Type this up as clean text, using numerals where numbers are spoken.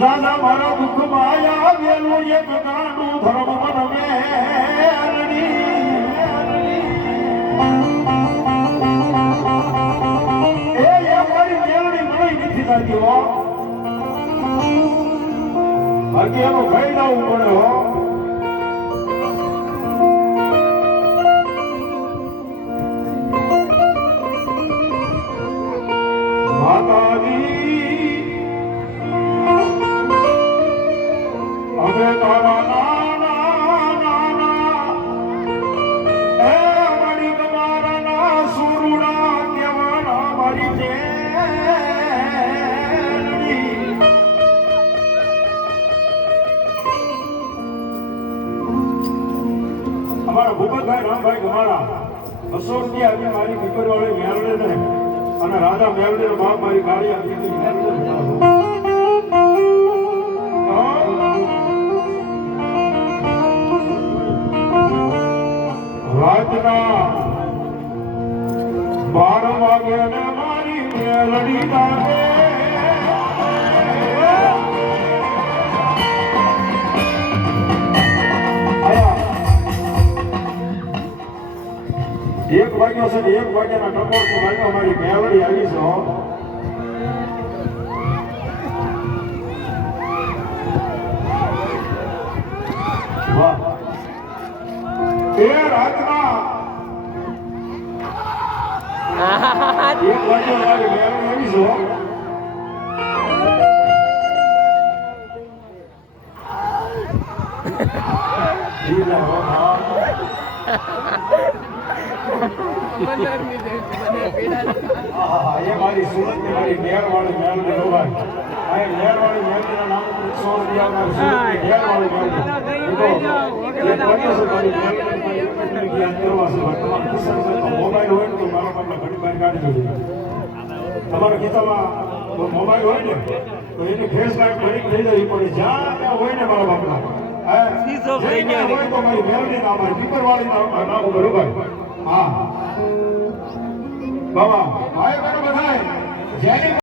દાદા મારા દુઃખ માયા વેલું એક કાંડું ધર્મ મન મેરડી એ મારી મેરડી મને નથી લાગી હો બાકી એનું ખાઈ લાવવું પડે હો માતાજી હવે તારા નાના નાના એ મારી તમારા ના સુરુડા કેવાના મારી દેવી અમારા ભૂપતભાઈ રામભાઈ ગમાડા 200 રૂપિયા આપી મારી પીપર વાળી મેળવે ને અને રાજા મેળવે નો બાપ મારી ગાડી આપી રાતના 12 વાગે ને મારી મેલડી લાગે એક વાગ્યો છે 1 વાગ્યાના ટકોર તો ભાઈ મારી મેલડી આવી છે વાહ એ રાતના 1 વાગ્યો મારી મેલડી આવી છે મારી સુરત ની મારી મેળવાળી મેળવી રોવાય આ મેળવાળી મેળવીના નામ પર 100 રૂપિયા મેળવાળી મેળવી મોબાઈલ હોય ને તો મારા પાસે ઘણી બહાર કાઢી દેજો તમારા ખિસ્સામાં મોબાઈલ હોય ને તો એની ફેસ લાઈટ ઘણી થઈ જવી પડે જ્યાં ત્યાં હોય ને મારા બાપના હોય તો મારી મેળવી ના મારી પીપરવાળી નામ બરોબર હા બાબા ભાઈ બરાબર થાય જેની